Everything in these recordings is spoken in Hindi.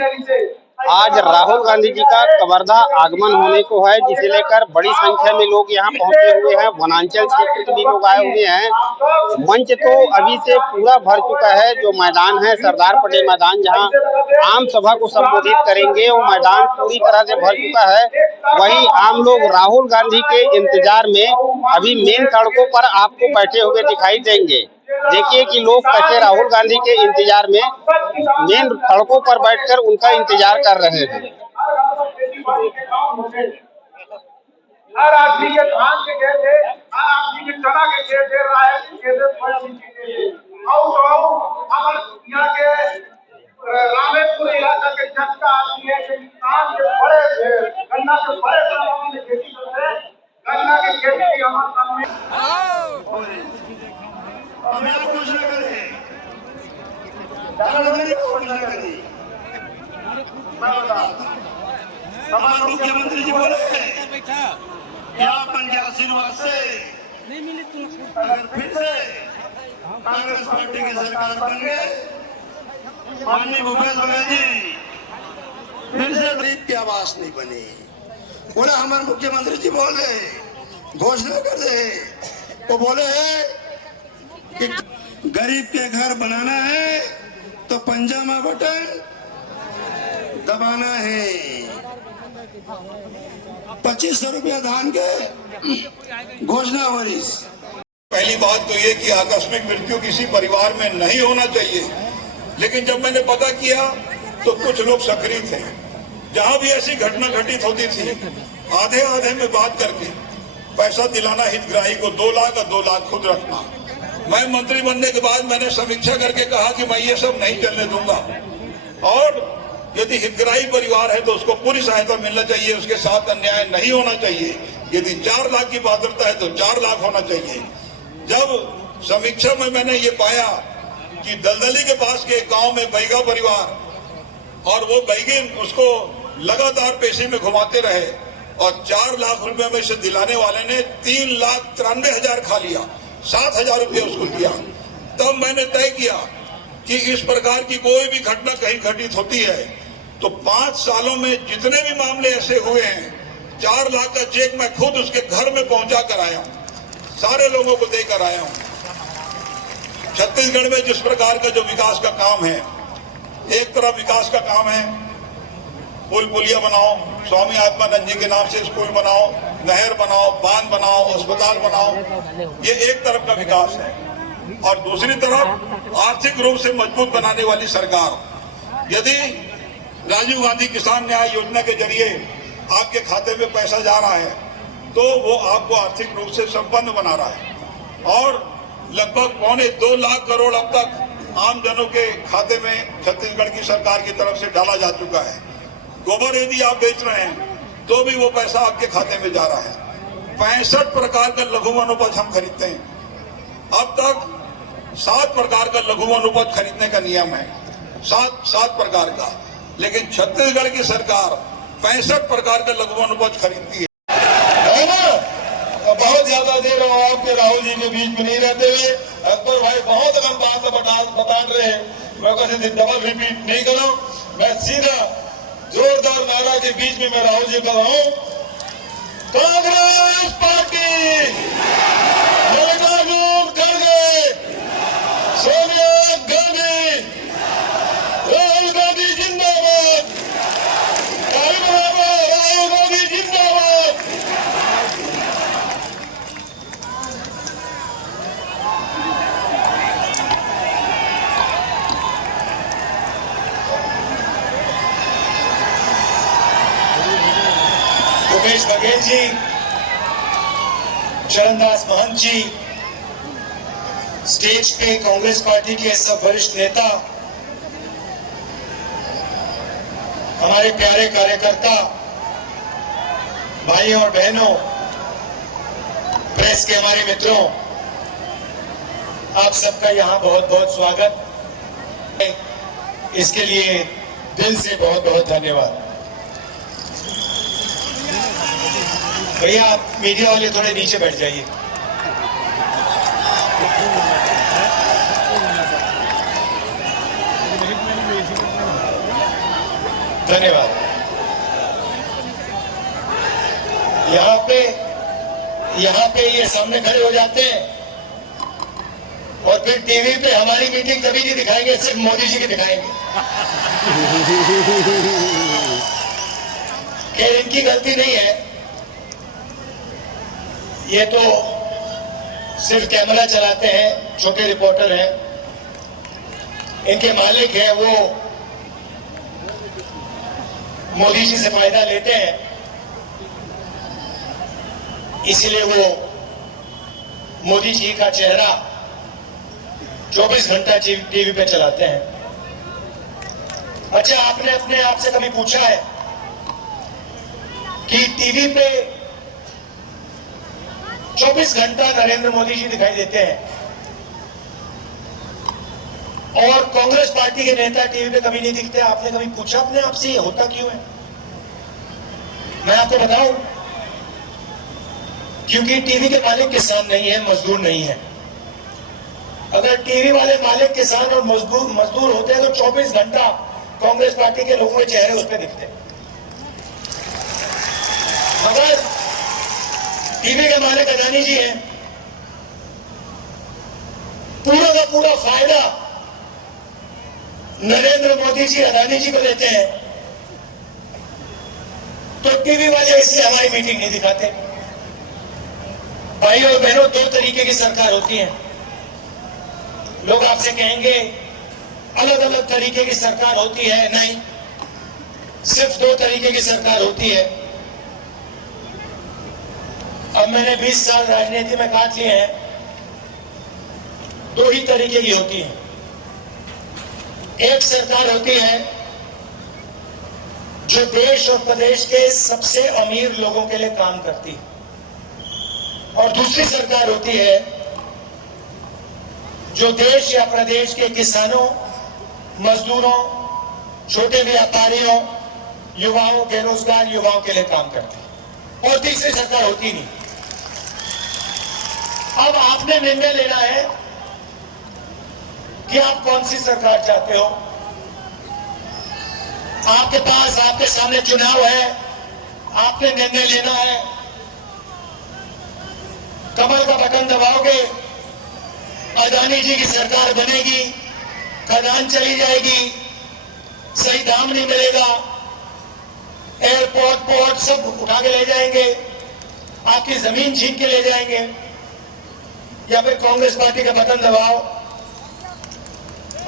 आज राहुल गांधी जी का कवर्धा आगमन होने को है, जिसे लेकर बड़ी संख्या में लोग यहाँ पहुंचे हुए हैं। वनांचल क्षेत्र के भी लोग आए हुए हैं। मंच तो अभी से पूरा भर चुका है। जो मैदान है सरदार पटेल मैदान, जहाँ आम सभा को संबोधित करेंगे, वो मैदान पूरी तरह से भर चुका है। वहीं आम लोग राहुल गांधी के इंतजार में अभी मेन सड़कों पर आपको बैठे हुए दिखाई देंगे। देखिए कि लोग कैसे राहुल गांधी के इंतजार में मेन सड़कों पर बैठकर उनका इंतजार कर रहे हैं। हर आदमी के धान के खेत है, हर आदमी के चना के खेत है, राहर के खेत है, सोयाबीन के खेत है। हमारे यहाँ के रामेपुर इलाका के जट्टा आदमी है, किसान के बड़े गन्ना के बड़े पैमाने में खेती करते हैं। गन्ना की खेती हमारे सामने हमारे मुख्यमंत्री जी बोले यहाँ 85 वर्ष से अगर फिर से कांग्रेस पार्टी की सरकार बन गए, माननीय भूपेश बघेल जी फिर से गरीब की आवाज नहीं बनी। बोले हमारे मुख्यमंत्री जी बोले घोषणा कर दे, वो बोले कि गरीब के घर बनाना है तो पंजामा बटन दबाना है। 2500 रुपया धान के घोषणा वरिस। पहली बात तो ये कि आकस्मिक मृत्यु किसी परिवार में नहीं होना चाहिए, लेकिन जब मैंने पता किया तो कुछ लोग सक्रिय थे। जहां भी ऐसी घटना घटित होती थी, आधे आधे में बात करके पैसा दिलाना हितग्राही को 2 लाख और 2 लाख खुद रखना। मैं मंत्री बनने के बाद मैंने समीक्षा करके कहा कि मैं ये सब नहीं चलने दूंगा, और यदि हितग्राही परिवार है तो उसको पूरी सहायता मिलना चाहिए, उसके साथ अन्याय नहीं होना चाहिए। यदि 4 लाख की पात्रता है तो 4 लाख होना चाहिए। जब समीक्षा में मैंने ये पाया कि दलदली के पास के गांव में बैगा परिवार, और वो बैगिन उसको लगातार पेशे में घुमाते रहे, और 4 लाख रुपए में से दिलाने वाले ने 3,93,000 खा लिया, 7,000 रुपये उसको दिया। तब मैंने तय किया कि इस प्रकार की कोई भी घटना कहीं घटित होती है तो 5 सालों में जितने भी मामले ऐसे हुए हैं, 4 लाख का चेक मैं खुद उसके घर में पहुंचा कर आया हूं, सारे लोगों को देकर आया हूं। छत्तीसगढ़ में जिस प्रकार का जो विकास का काम है, एक तरफ विकास का काम है, पुल पुलिया बनाओ, स्वामी आत्मानंद जी के नाम से स्कूल बनाओ, नहर बनाओ, बांध बनाओ, अस्पताल बनाओ, ये एक तरफ का विकास है। और दूसरी तरफ आर्थिक रूप से मजबूत बनाने वाली सरकार। यदि राजीव गांधी किसान न्याय योजना के जरिए आपके खाते में पैसा जा रहा है तो वो आपको आर्थिक रूप से संपन्न बना रहा है, और लगभग 2.25 लाख करोड़ अब तक आम जनों के खाते में छत्तीसगढ़ की सरकार की तरफ से डाला जा चुका है। गोबर यदि आप बेच रहे हैं तो भी वो पैसा आपके खाते में जा रहा है। 65 प्रकार का लघु वनोपज हम खरीदते हैं। अब तक 7 प्रकार का लघु वनोपज खरीदने का नियम है, 7 प्रकार का, लेकिन छत्तीसगढ़ की सरकार 65 प्रकार का लघु वनोपज खरीदती है। तो बहुत ज्यादा देर हो आपके राहुल जी के बीच में नहीं रहते हुए अकबर भाई बहुत अहम बात बता रहे हैं, मैं कैसे डबल रिपीट नहीं करूं। मैं सीधा जोरदार नारा के बीच में मैं राहुल जी कर रहा हूं, कांग्रेस पार्टी मल्लिकार्जुन खड़गे, सोनिया गांधी, राहुल गांधी जिंदाबाद, राहुल गांधी जिंदाबाद। भूपेश बघेल जी, चरणदास महंत जी, स्टेज पे कांग्रेस पार्टी के सब वरिष्ठ नेता, हमारे प्यारे कार्यकर्ता भाइयों और बहनों, प्रेस के हमारे मित्रों, आप सबका यहाँ बहुत बहुत स्वागत। इसके लिए दिल से बहुत बहुत धन्यवाद। भैया आप मीडिया वाले थोड़े नीचे बैठ जाइए। धन्यवाद। यहाँ पे ये सामने खड़े हो जाते हैं और फिर टीवी पे हमारी मीटिंग कभी नहीं दिखाएंगे, सिर्फ मोदी जी की दिखाएंगे। खैर इनकी गलती नहीं है, ये तो सिर्फ कैमरा चलाते हैं, छोटे रिपोर्टर हैं। इनके मालिक हैं वो मोदी जी से फायदा लेते हैं, इसीलिए वो मोदी जी का चेहरा 24 घंटा टीवी पे चलाते हैं। अच्छा, आपने अपने आप से कभी पूछा है कि टीवी पे 24 घंटा नरेंद्र मोदी जी दिखाई देते हैं और कांग्रेस पार्टी के नेता टीवी पे कभी नहीं दिखते? आपने कभी पूछा अपने आप से ये होता क्यों है? मैं आपको बताऊं, क्योंकि टीवी के मालिक किसान नहीं है, मजदूर नहीं है। अगर टीवी वाले मालिक किसान और मजदूर होते हैं तो 24 घंटा कांग्रेस पार्टी के लोगों के चेहरे उस पर दिखते। मगर टीवी के मालिक अदानी जी हैं, पूरा का पूरा फायदा नरेंद्र मोदी जी अदानी जी को देते हैं, तो टीवी वाले इसलिए हमारी मीटिंग नहीं दिखाते। भाइयों और बहनों, दो तरीके की सरकार होती है। लोग आपसे कहेंगे अलग अलग तरीके की सरकार होती है, नहीं, सिर्फ दो तरीके की सरकार होती है। अब मैंने 20 साल राजनीति में काट लिए हैं, दो ही तरीके की होती है। एक सरकार होती है जो देश और प्रदेश के सबसे अमीर लोगों के लिए काम करती है, और दूसरी सरकार होती है जो देश या प्रदेश के किसानों, मजदूरों, छोटे व्यापारियों, युवाओं, बेरोजगार युवाओं के लिए काम करती है, और तीसरी सरकार होती नहीं। अब आपने निर्णय लेना है कि आप कौन सी सरकार चाहते हो। आपके पास, आपके सामने चुनाव है, आपने निर्णय लेना है। कमल का बटन दबाओगे, अदानी जी की सरकार बनेगी, खदान चली जाएगी, सही दाम नहीं मिलेगा, एयरपोर्ट पोर्ट सब उठा के ले जाएंगे, आपकी जमीन छीन के ले जाएंगे। या फिर कांग्रेस पार्टी का बटन दबाओ,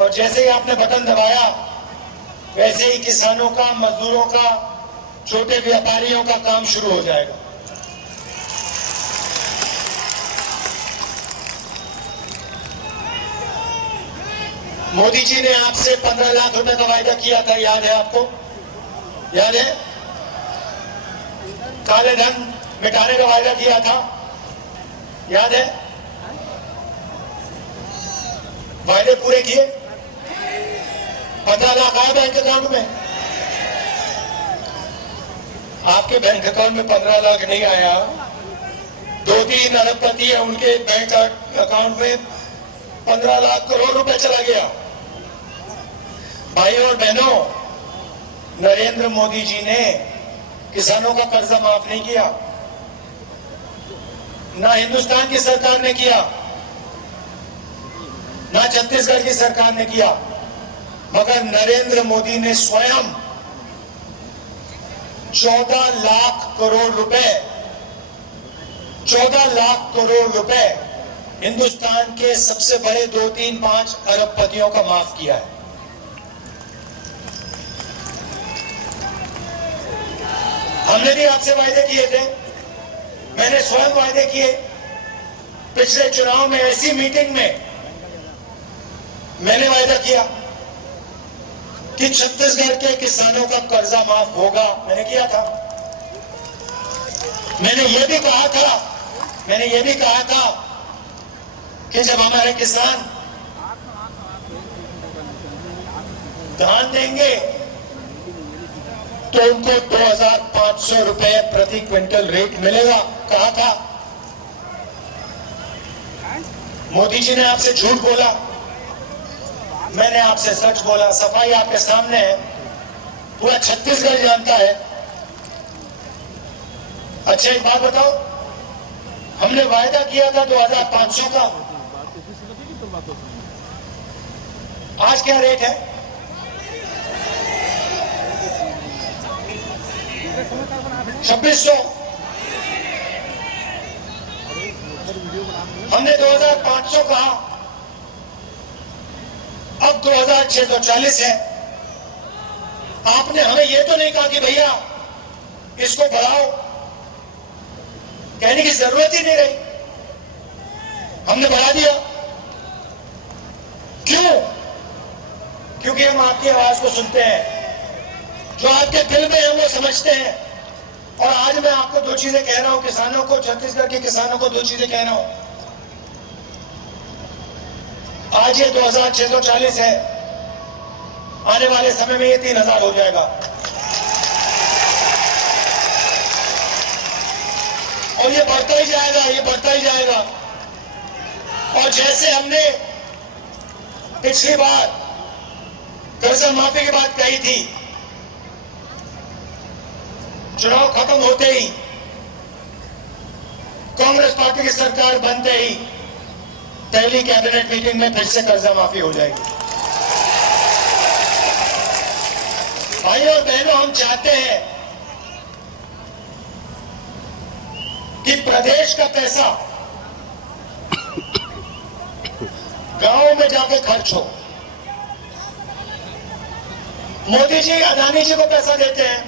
और जैसे ही आपने बटन दबाया वैसे ही किसानों का, मजदूरों का, छोटे व्यापारियों का काम शुरू हो जाएगा। मोदी जी ने आपसे 15 लाख रुपए का वायदा किया था, याद है आपको? याद है? काले धन मिटाने का वायदा किया था, याद है? वायदे पूरे किए? 15 लाख आया बैंक अकाउंट में? आपके बैंक अकाउंट में 15 लाख नहीं आया। 2-3 अरबपति है, उनके बैंक अकाउंट में 15 लाख करोड़ रुपए चला गया। भाइयों और बहनों, नरेंद्र मोदी जी ने किसानों का कर्जा माफ नहीं किया, ना हिंदुस्तान की सरकार ने किया, ना छत्तीसगढ़ की सरकार ने किया, मगर नरेंद्र मोदी ने स्वयं 14 लाख करोड़ रुपए, 14 लाख करोड़ रुपए हिंदुस्तान के सबसे बड़े 2-3-5 अरबपतियों का माफ किया है। हमने भी आपसे वायदे किए थे, मैंने स्वयं वायदे किए। पिछले चुनाव में ऐसी मीटिंग में मैंने वायदा किया कि छत्तीसगढ़ के किसानों का कर्जा माफ होगा, मैंने किया था। मैंने ये भी कहा था कि जब हमारे किसान धान देंगे तो उनको 2500 रुपए प्रति क्विंटल रेट मिलेगा, कहा था। मोदी जी ने आपसे झूठ बोला, मैंने आपसे सच बोला। सफाई आपके सामने है। पूरा छत्तीसगढ़ जानता है। अच्छा एक बात बताओ, हमने वायदा किया था 2500 का, आज क्या रेट है? 2600। हमने 2500 कहा, अब 2640 है। आपने हमें यह तो नहीं कहा कि भैया इसको बढ़ाओ, कहने की जरूरत ही नहीं रही, हमने बढ़ा दिया। क्यों? क्योंकि हम आपकी आवाज को सुनते हैं, जो आपके दिल में है वो समझते हैं। और आज मैं आपको दो चीजें कह रहा हूं, किसानों को, छत्तीसगढ़ के किसानों को दो चीजें कह रहा हूं। आज ये 2640 है, आने वाले समय में ये 3000 हो जाएगा। और ये बढ़ता ही जाएगा, ये बढ़ता ही जाएगा। और जैसे हमने पिछली बार कर्जा माफी की बात कही थी, चुनाव खत्म होते ही, कांग्रेस पार्टी की सरकार बनते ही पहली कैबिनेट मीटिंग में फिर से कर्जा माफी हो जाएगी। भाइयों और बहनों, हम चाहते हैं कि प्रदेश का पैसा गांव में जाके खर्च हो। मोदी जी अदानी जी को पैसा देते हैं,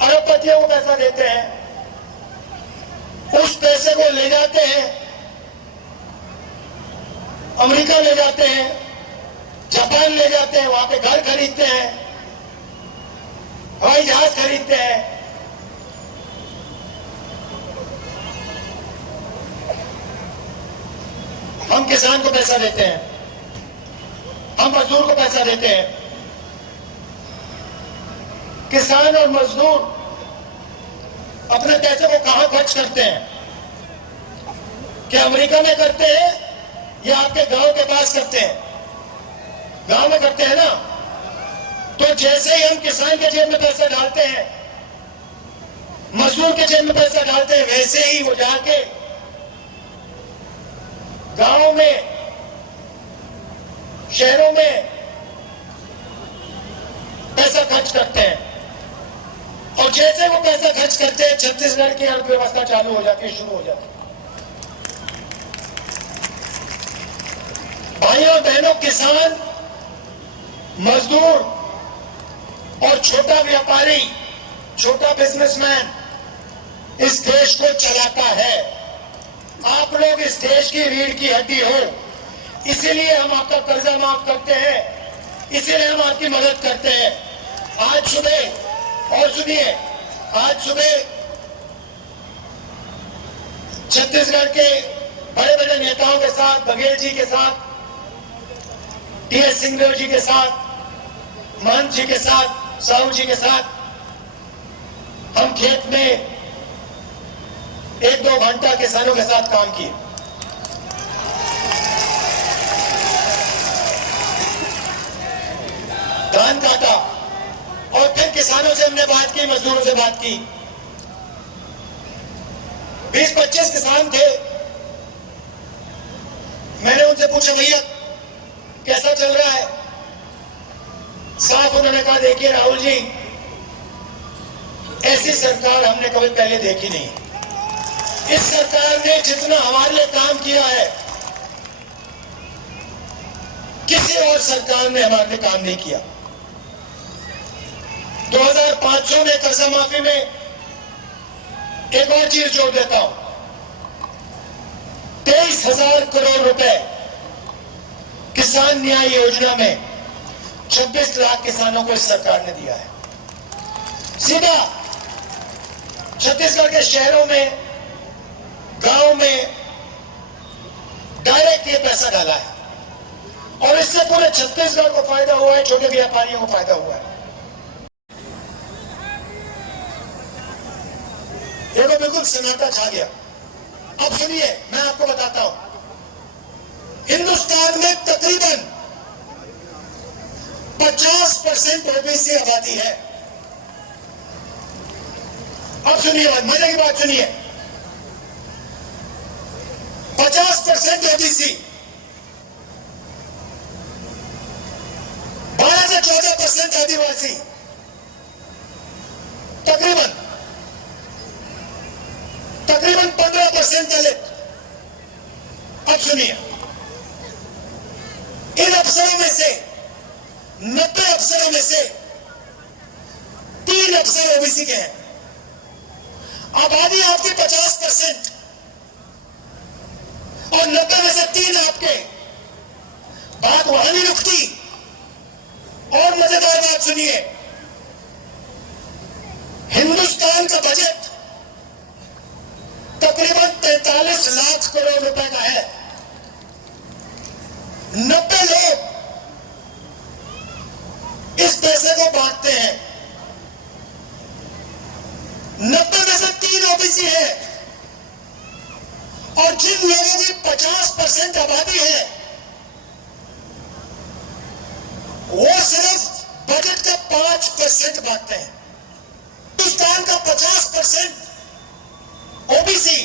अरबपतियों को पैसा देते हैं, उस पैसे को ले जाते हैं अमेरिका, ले जाते हैं जापान, ले जाते हैं, वहां पे घर खरीदते हैं, हवाई जहाज खरीदते हैं। हम किसान को पैसा देते हैं, हम मजदूर को पैसा देते हैं। किसान और मजदूर अपने पैसे को कहां खर्च करते हैं? क्या अमेरिका में करते हैं या आपके गांव के पास करते हैं? गांव में करते हैं ना। तो जैसे ही हम किसान के जेब में पैसा डालते हैं, मजदूर के जेब में पैसा डालते हैं, वैसे ही वो जाके गांव में, शहरों में पैसा खर्च करते हैं। और जैसे वो पैसा खर्च करते हैं, छत्तीसगढ़ की अर्थव्यवस्था चालू हो जाती है, शुरू हो जाती है। भाइयों और बहनों, किसान, मजदूर और छोटा व्यापारी, छोटा बिजनेसमैन इस देश को चलाता है। आप लोग इस देश की रीढ़ की हड्डी हो, इसीलिए हम आपका कर्जा माफ करते हैं, इसीलिए हम आपकी मदद करते हैं। आज सुबह, और सुनिए, आज सुबह छत्तीसगढ़ के बड़े बड़े नेताओं के साथ, बघेल जी के साथ, टीएस सिंहदेव जी के साथ, महंत जी के साथ, साहू जी के साथ हम खेत में 1-2 घंटा किसानों के साथ काम किए। धान काटा और फिर किसानों से हमने बात की, मजदूरों से बात की। 20-25 किसान थे। मैंने उनसे पूछा, भैया कैसा चल रहा है? साफ उन्होंने कहा, देखिए राहुल जी, ऐसी सरकार हमने कभी पहले देखी नहीं। इस सरकार ने जितना हमारे लिए काम किया है, किसी और सरकार ने हमारे लिए काम नहीं किया। 2500 में कर्जा माफी में एक और चीज जोड़ देता हूं, 23,000 करोड़ रुपए किसान न्याय योजना में 26 लाख किसानों को इस सरकार ने दिया है। सीधा छत्तीसगढ़ के शहरों में, गांव में डायरेक्ट ये पैसा डाला है और इससे पूरे छत्तीसगढ़ को फायदा हुआ है, छोटे व्यापारियों को फायदा हुआ है। देखो, बिल्कुल सन्नाटा छा गया। अब सुनिए, मैं आपको बताता हूं, हिंदुस्तान में तकरीबन 50% ओबीसी आबादी है। अब सुनिए, मजे की बात सुनिए, 50% ओबीसी, 12 से 14% आदिवासी, तकरीबन 15% दलित। अब सुनिए, इन अफसरों में से 90 अफसरों में से 3 अफसर ओबीसी के हैं। आबादी आपकी 50% और 90 में से 3 आपके। बात वहां नहीं रुकती। और मजेदार बात सुनिए, हिंदुस्तान का बजट तकरीबन 43 लाख करोड़ रुपए का है। 90 लोग इस पैसे को बांटते हैं। 90 में से 3 ओबीसी है और जिन लोगों की 50% आबादी है वो सिर्फ बजट का 5% बांटते हैं। हिंदुस्तान का 50% ओबीसी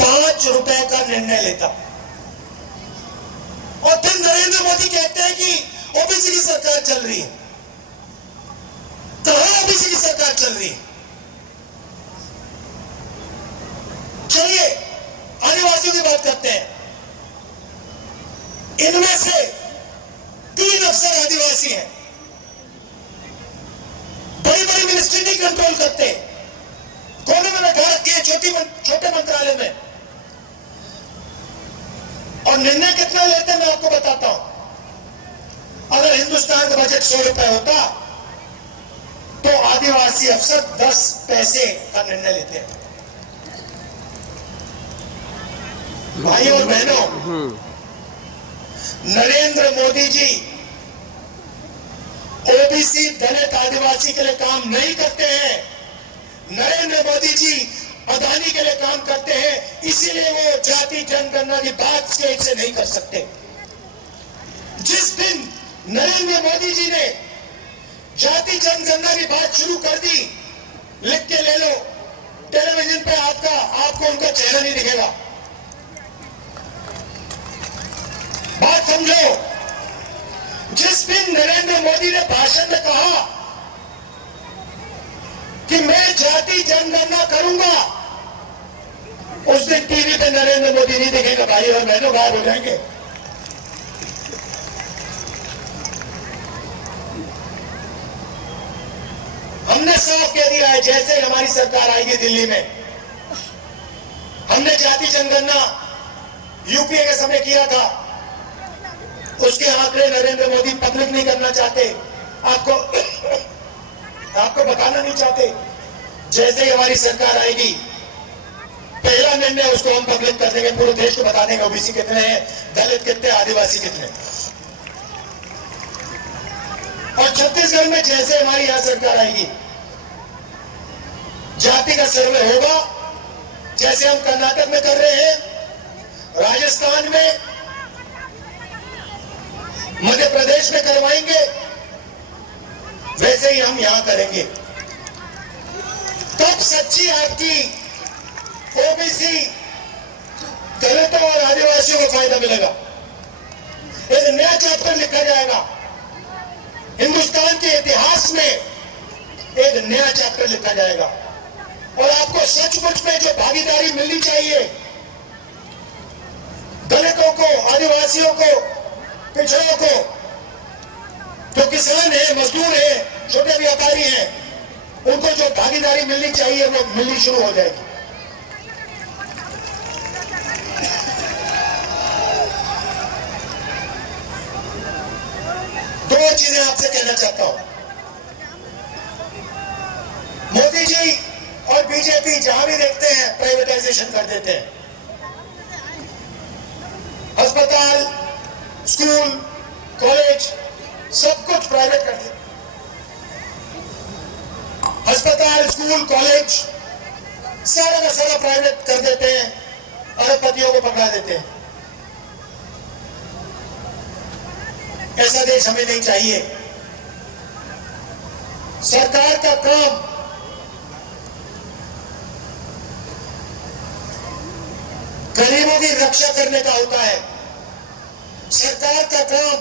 ₹5 का निर्णय लेता और फिर नरेंद्र मोदी कहते हैं कि ओबीसी की सरकार चल रही है। कहां ओबीसी की सरकार चल रही है? चलिए आदिवासियों की बात करते हैं। इनमें से 3 अफसर आदिवासी हैं। बड़ी बड़ी मिनिस्ट्री नहीं कंट्रोल करते, कोने में बैठा रखे हैं छोटे मंत्रालय में। और निर्णय कितना लेते हैं मैं आपको बताता हूं। अगर हिंदुस्तान का बजट ₹100 होता तो आदिवासी अफसर 10 पैसे का निर्णय लेते हैं। भाई और बहनों, नरेंद्र मोदी जी ओबीसी दलित आदिवासी के लिए काम नहीं करते हैं। नरेंद्र मोदी जी अदानी के लिए काम करते हैं, इसीलिए वो जाति जनगणना की बात स्टेज से नहीं कर सकते। जिस दिन नरेंद्र मोदी जी ने जाति जनगणना की बात शुरू कर दी, लिख के ले लो, टेलीविजन पे आपको उनका चेहरा नहीं दिखेगा। बात समझो, जिस दिन नरेंद्र मोदी ने भाषण में कहा कि मैं जाति जनगणना करूंगा, उस दिन टीवी पे नरेंद्र मोदी नहीं दिखेगा। भाई और बहनों, गायब हो जाएंगे। हमने साफ कह दिया है, जैसे हमारी सरकार आएगी दिल्ली में, हमने जाति जनगणना यूपीए के समय किया था, उसके आंकड़े नरेंद्र मोदी पब्लिक नहीं करना चाहते, आपको बताना नहीं चाहते। जैसे ही हमारी सरकार आएगी, पहला निर्णय उसको हम पब्लिक कर देंगे, पूरे देश को बता देंगे ओबीसी कितने हैं, दलित कितने, आदिवासी कितने। और छत्तीसगढ़ में जैसे हमारी यहां सरकार आएगी, जाति का सर्वे होगा, जैसे हम कर्नाटक में कर रहे हैं, राजस्थान में, मध्य प्रदेश में करवाएंगे, वैसे ही हम यहां करेंगे। तब सच्ची आपकी ओबीसी दलितों और आदिवासियों को फायदा मिलेगा। एक नया चैप्टर लिखा जाएगा हिंदुस्तान के इतिहास में, एक नया चैप्टर लिखा जाएगा। और आपको सचमुच में जो भागीदारी मिलनी चाहिए दलितों को, आदिवासियों को, पिछड़ों को, जो किसान है, मजदूर है, छोटे व्यापारी हैं, उनको जो भागीदारी मिलनी चाहिए वो मिलनी शुरू हो जाएगी। दो चीजें आपसे कहना चाहता हूं। मोदी जी और बीजेपी जहां भी देखते हैं प्राइवेटाइजेशन कर देते हैं। अस्पताल, स्कूल, कॉलेज, सब कुछ प्राइवेट कर देते। अस्पताल, स्कूल, कॉलेज सारा का सारा प्राइवेट कर देते हैं, अरबपतियों को पकड़ा देते हैं। ऐसा देश हमें नहीं चाहिए। सरकार का काम गरीबों की रक्षा करने का होता है। सरकार का काम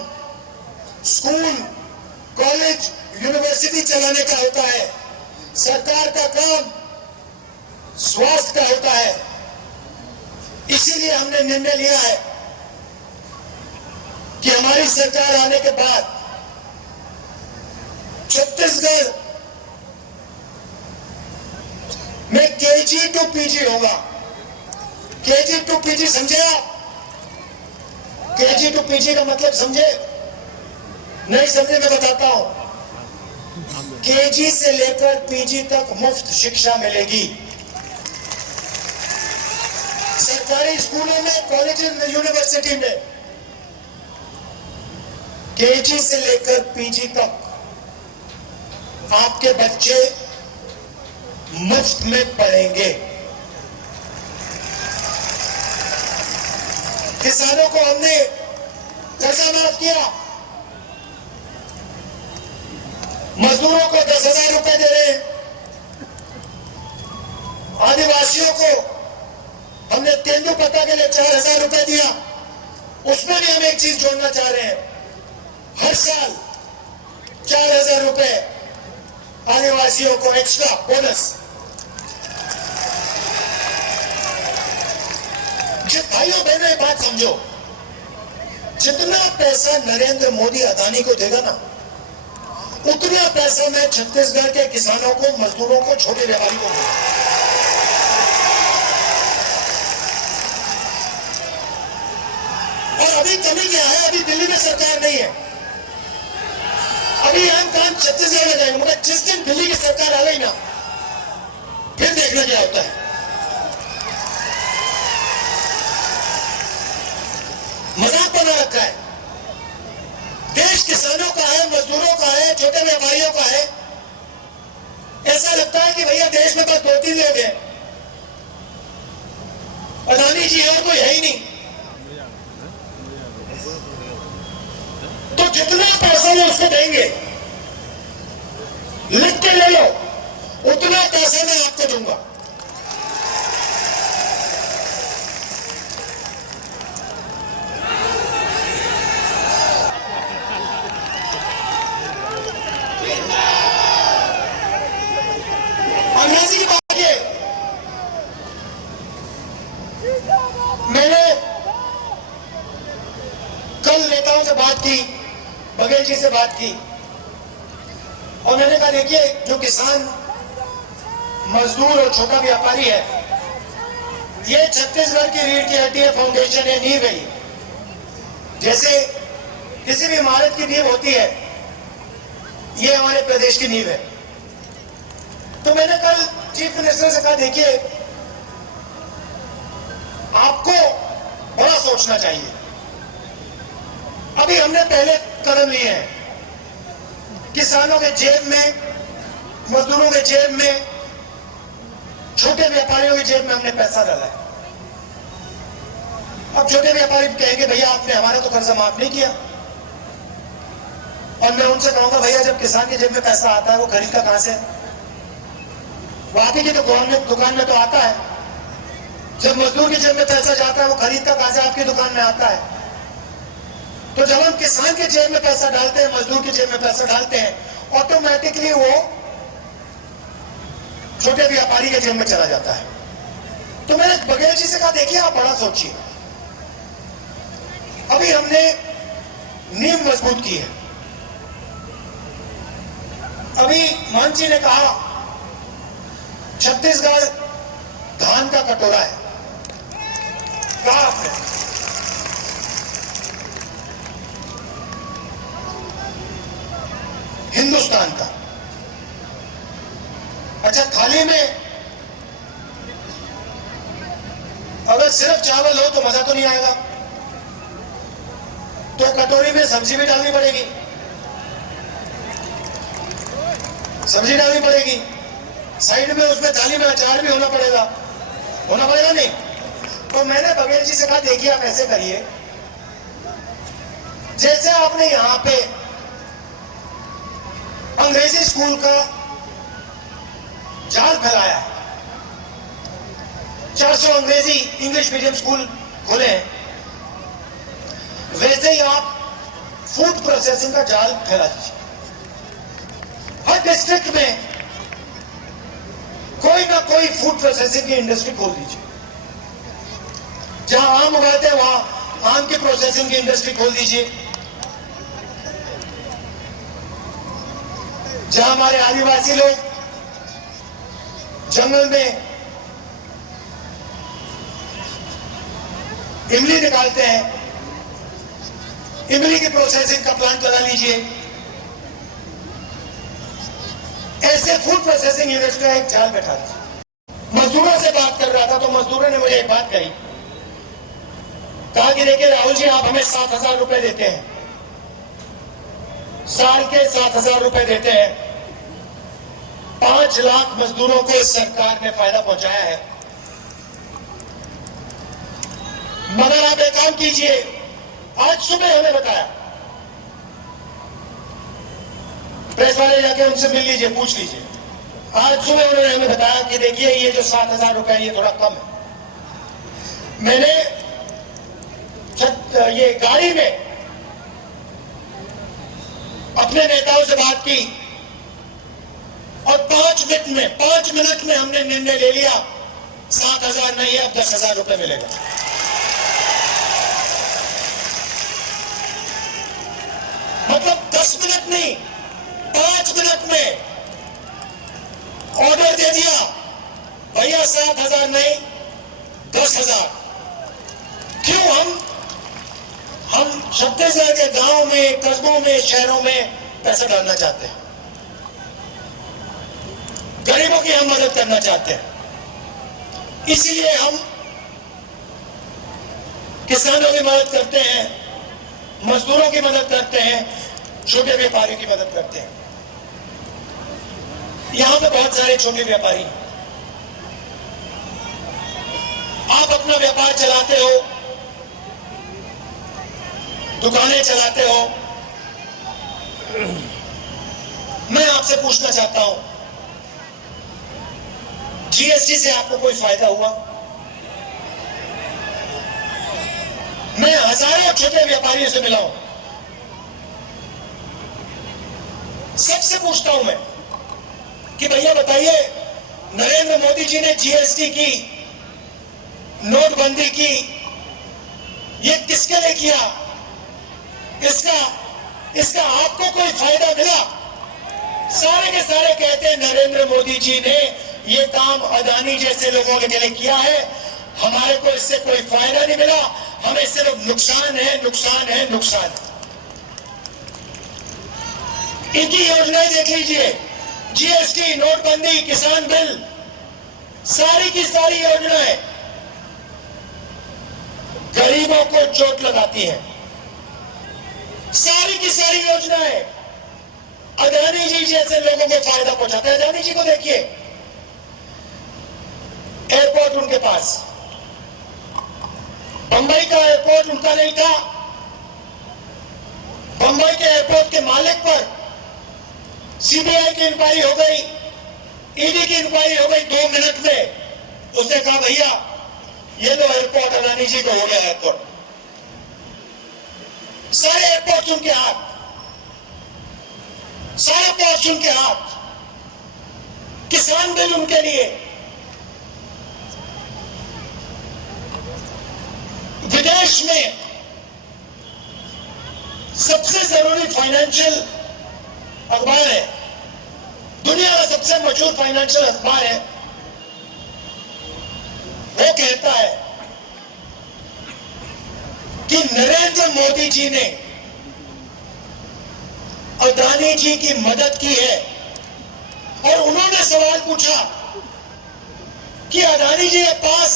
स्कूल, कॉलेज, यूनिवर्सिटी चलाने का होता है। सरकार का काम स्वास्थ्य का होता है। इसीलिए हमने निर्णय लिया है कि हमारी सरकार आने के बाद छत्तीसगढ़ में केजी टू पीजी होगा। केजी टू पीजी समझे आप? केजी टू पीजी का मतलब समझे? नहीं समझे मैं बताता हूं। केजी से लेकर पीजी तक मुफ्त शिक्षा मिलेगी। सरकारी स्कूलों में, कॉलेज में, यूनिवर्सिटी में केजी से लेकर पीजी तक आपके बच्चे मुफ्त में पढ़ेंगे। किसानों को हमने कर्जा माफ किया, मजदूरों को 10,000 रुपए दे रहे हैं, आदिवासियों को हमने तेंदुपत्ता के लिए 4,000 रुपए दिया। उसमें भी हम एक चीज जोड़ना चाह रहे हैं, हर साल 4,000 रुपए आदिवासियों को एक्स्ट्रा बोनस। भाइयों बहनों बात समझो, जितना पैसा नरेंद्र मोदी अदानी को देगा ना, उतना पैसा मैं छत्तीसगढ़ के किसानों को, मजदूरों को, छोटे व्यापारी को दूंगा। और अभी कमी क्या है? अभी दिल्ली में सरकार नहीं है, अभी हम काम छत्तीसगढ़ में जाएंगे। मगर जिस दिन दिल्ली की सरकार आ गई ना, फिर देखना क्या होता है। मजाक बना रखा है। देश किसानों का है, मजदूरों का है, छोटे व्यापारियों का है। ऐसा लगता है कि भैया देश में बस 2-3 लोग हैं, अदानी जी और कोई है ही नहीं। तो जितना पैसा वो उसको देंगे, लिख के ले लो, उतना पैसा मैं आपको दूंगा। की बात है, मैंने कल नेताओं से बात की, बघेल जी से बात की, और मैंने कहा देखिए, जो किसान, मजदूर और छोटा व्यापारी है, ये छत्तीसगढ़ की रीढ़ की हड्डी है, फाउंडेशन है, नींव है। जैसे किसी भी इमारत की नींव होती है, ये हमारे प्रदेश की नींव है। तो मैंने कल चीफ मिनिस्टर से कहा देखिए, आपको बड़ा सोचना चाहिए। अभी हमने पहले कदम लिए हैं, किसानों के जेब में, मजदूरों के जेब में, छोटे व्यापारियों की जेब में हमने पैसा डाला है। अब छोटे व्यापारी कहेंगे भैया आपने हमारा तो कर्जा माफ नहीं किया, और मैं उनसे कहूंगा भैया जब किसान की जेब में पैसा आता है वो खरीदता कहां से? वो आप ही की दुकान में तो आता है। जब मजदूर की जेब में पैसा जाता है वो खरीदता कहां से? आपकी दुकान में आता है। तो जब हम किसान के जेब में पैसा डालते हैं, मजदूर की जेब में पैसा डालते हैं, ऑटोमेटिकली वो छोटे व्यापारी के जेब में चला जाता है। तो मैंने बघेल जी से कहा देखिए आप बड़ा सोचिए। अभी हमने नींव मजबूत की है। अभी मान जी ने कहा छत्तीसगढ़ धान का कटोरा है, कहा आपने। हिंदुस्तान का। अच्छा, थाली में अगर सिर्फ चावल हो तो मजा तो नहीं आएगा, तो कटोरी में सब्जी भी डालनी पड़ेगी, सब्जी डालनी पड़ेगी, साइड में उसमें थाली में अचार भी होना पड़ेगा नहीं? तो मैंने बघेल जी से कहा देखिए आप ऐसे करिए, जैसे आपने यहां पे अंग्रेजी स्कूल का जाल फैलाया है, 400 अंग्रेजी इंग्लिश मीडियम स्कूल खोले हैं, वैसे ही आप फूड प्रोसेसिंग का जाल फैला दीजिए। हर डिस्ट्रिक्ट में कोई ना कोई फूड प्रोसेसिंग की इंडस्ट्री खोल दीजिए। जहां आम उगाते हैं वहां आम की प्रोसेसिंग की इंडस्ट्री खोल दीजिए। जहां हमारे आदिवासी लोग जंगल में इमली निकालते हैं, इमली की प्रोसेसिंग का प्लांट लगा लीजिए। ऐसे फूड प्रोसेसिंग यूनिट का एक जाल बैठा दीजिए। मजदूरों से बात कर रहा था तो मजदूरों ने मुझे एक बात कही, कहा कि देखिए राहुल जी, आप हमें 7,000 रुपए देते हैं, साल के 7,000 रुपए देते हैं, 5 लाख मजदूरों को इस सरकार ने फायदा पहुंचाया है, मगर आप एक काम कीजिए। आज सुबह हमें बताया, प्रेस वाले जाके उनसे मिल लीजिए, पूछ लीजिए। आज सुबह उन्होंने हमें बताया कि देखिए ये जो 7,000 रुपए ये थोड़ा कम है। मैंने ये गाड़ी में अपने नेताओं से बात की और 5 मिनट में हमने निर्णय ले लिया, 7,000 नहीं है, अब 10,000 रुपए मिलेगा। मतलब 10 मिनट नहीं, 5 मिनट में ऑर्डर दे दिया, भैया 7,000 नहीं, 10,000। क्यों? हम छत्तीसगढ़ के गांव में, कस्बों में, शहरों में पैसा डालना चाहते हैं, गरीबों की हम मदद करना चाहते हैं, इसलिए हम किसानों की मदद करते हैं, मजदूरों की मदद करते हैं, छोटे व्यापारियों की मदद करते हैं। यहां पे बहुत सारे छोटे व्यापारी, आप अपना व्यापार चलाते हो, दुकानें चलाते हो, मैं आपसे पूछना चाहता हूं, जीएसटी से आपको कोई फायदा हुआ? मैं हजारों छोटे व्यापारियों से मिला हूं, सबसे पूछता हूं मैं कि भैया बताइए, नरेंद्र मोदी जी ने जीएसटी की, नोटबंदी की, ये किसके लिए किया? इसका आपको कोई फायदा मिला? सारे के सारे कहते हैं नरेंद्र मोदी जी ने ये काम अदानी जैसे लोगों के लिए किया है, हमारे को इससे कोई फायदा नहीं मिला, हमें सिर्फ नुकसान है, नुकसान है, नुकसान। इनकी योजनाएं देख लीजिए, जीएसटी, नोटबंदी, किसान बिल, सारी की सारी योजनाएं गरीबों को चोट लगाती हैं। सारी की सारी योजनाएं अदानी जी जैसे लोगों को फायदा पहुंचाता है। अदानी जी को देखिए, एयरपोर्ट उनके पास, बंबई का एयरपोर्ट उनका नहीं था, बंबई के एयरपोर्ट के मालिक पर सीबीआई की इंक्वायरी हो गई, ईडी की इंक्वायरी हो गई, 2 मिनट में उसने कहा भैया ये लो एयरपोर्ट अदानी जी को हो गया एयरपोर्ट। सारे एयरपोर्ट उनके हाथ, सारे पोर्ट उनके हाथ, किसान बिल उनके लिए। विदेश में सबसे जरूरी फाइनेंशियल अखबार है, दुनिया का सबसे मशहूर फाइनेंशियल अखबार है, वो कहता है कि नरेंद्र मोदी जी ने अदानी जी की मदद की है। और उन्होंने सवाल पूछा कि अदानी जी के पास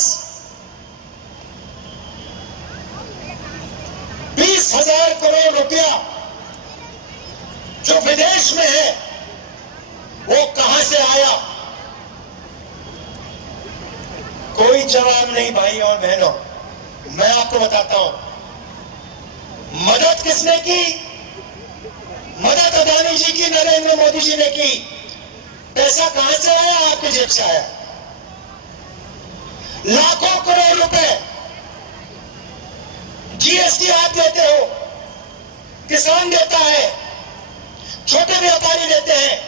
20,000 करोड़ रुपया जो विदेश में है वो कहां से आया? कोई जवाब नहीं भाई और बहनों। मैं आपको बताता हूं, मदद किसने की? मदद अदानी जी की, नरेंद्र मोदी जी ने की। पैसा कहां से आया? आपकी जेब से आया। लाखों करोड़ रुपए जीएसटी आप देते हो, किसान देता है, छोटे व्यापारी देते हैं,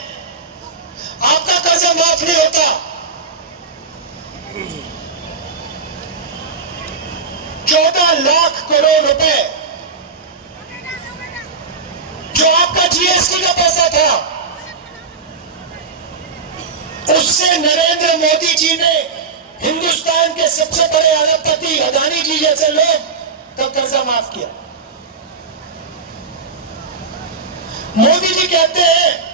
आपका कर्जा माफ नहीं होता। 14 लाख करोड़ रुपए जो आपका जीएसटी का पैसा था, उससे नरेंद्र मोदी जी ने हिंदुस्तान के सबसे बड़े अरबपति अदानी जी जैसे लोग का कर्जा माफ किया। मोदी जी कहते हैं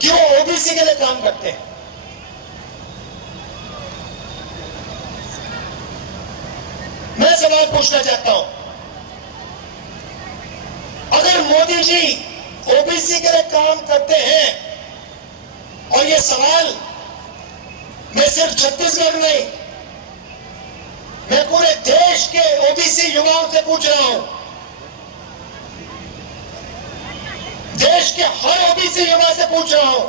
कि वो ओबीसी के लिए काम करते हैं। मैं सवाल पूछना चाहता हूं, अगर मोदी जी ओबीसी के लिए काम करते हैं, और ये सवाल मैं सिर्फ छत्तीसगढ़ नहीं, मैं पूरे देश के ओबीसी युवाओं से पूछ रहा हूं, देश के हर ओबीसी युवा से पूछ रहा हूं,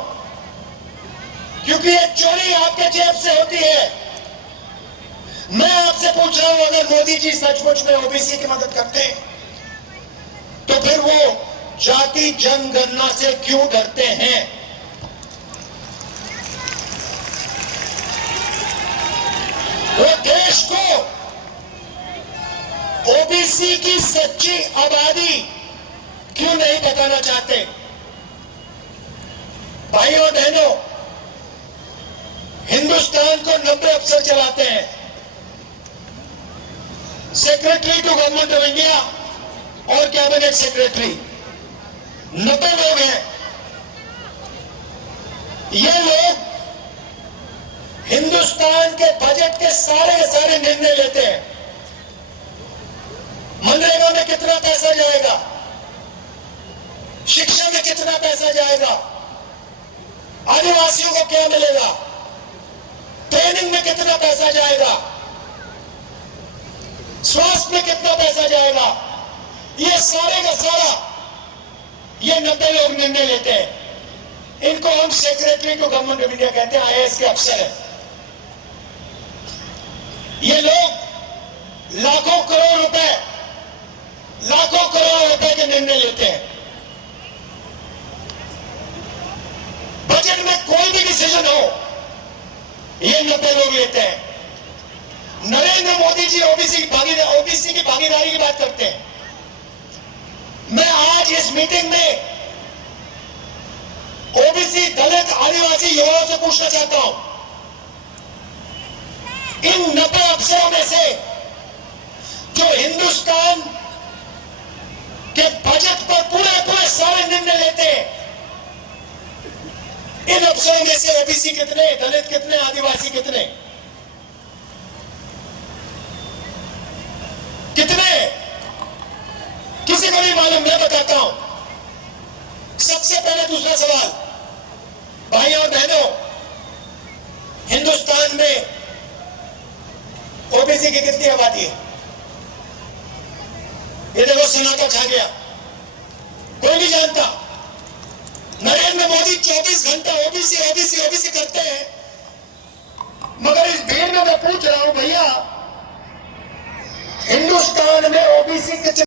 क्योंकि ये चोरी आपके जेब से होती है। मैं आपसे पूछ रहा हूं, अगर मोदी जी सचमुच में ओबीसी की मदद करते हैं, तो फिर वो जाति जनगणना से क्यों डरते हैं? वो देश को ओबीसी की सच्ची आबादी क्यों नहीं बताना चाहते? भाइयों और बहनों, हिंदुस्तान को 90 अफसर चलाते हैं, secretary to government of India और कैबिनेट सेक्रेटरी 90 लोग हैं। ये लोग हिंदुस्तान के बजट के सारे निर्णय लेते हैं। मनरेगा में कितना पैसा जाएगा, शिक्षा में कितना पैसा जाएगा, आदिवासियों को क्या मिलेगा, ट्रेनिंग में कितना पैसा जाएगा, स्वास्थ्य में कितना पैसा जाएगा, ये सारे का सारा ये 90 लोग निर्णय लेते हैं। इनको हम secretary to government of India कहते हैं, आईएएस के अफसर हैं। ये लोग लाखों करोड़ रुपए के निर्णय लेते हैं। बजट में कोई भी डिसीजन हो, ये 90 लोग लेते हैं। नरेंद्र मोदी जी ओबीसी की भागीदारी की बात करते हैं। मैं आज इस मीटिंग में ओबीसी, दलित, आदिवासी युवाओं से पूछना चाहता हूं, इन 90 अफसरों में से जो हिंदुस्तान के बजट पर पूरे सारे निर्णय लेते हैं, इन अफसरों में से ओबीसी कितने, दलित कितने, आदिवासी कितने? किसी को नहीं मालूम, मैं बताता हूं। सबसे पहले दूसरा सवाल, भाइयों और बहनों, हिंदुस्तान में ओबीसी की कितनी आबादी है? ये देखो, सन्नाटा छा गया, कोई नहीं जानता। नरेंद्र मोदी 24 घंटा ओबीसी करते हैं, मगर इस भीड़ में मैं पूछ रहा हूं, भैया हिंदुस्तान में ओबीसी कितने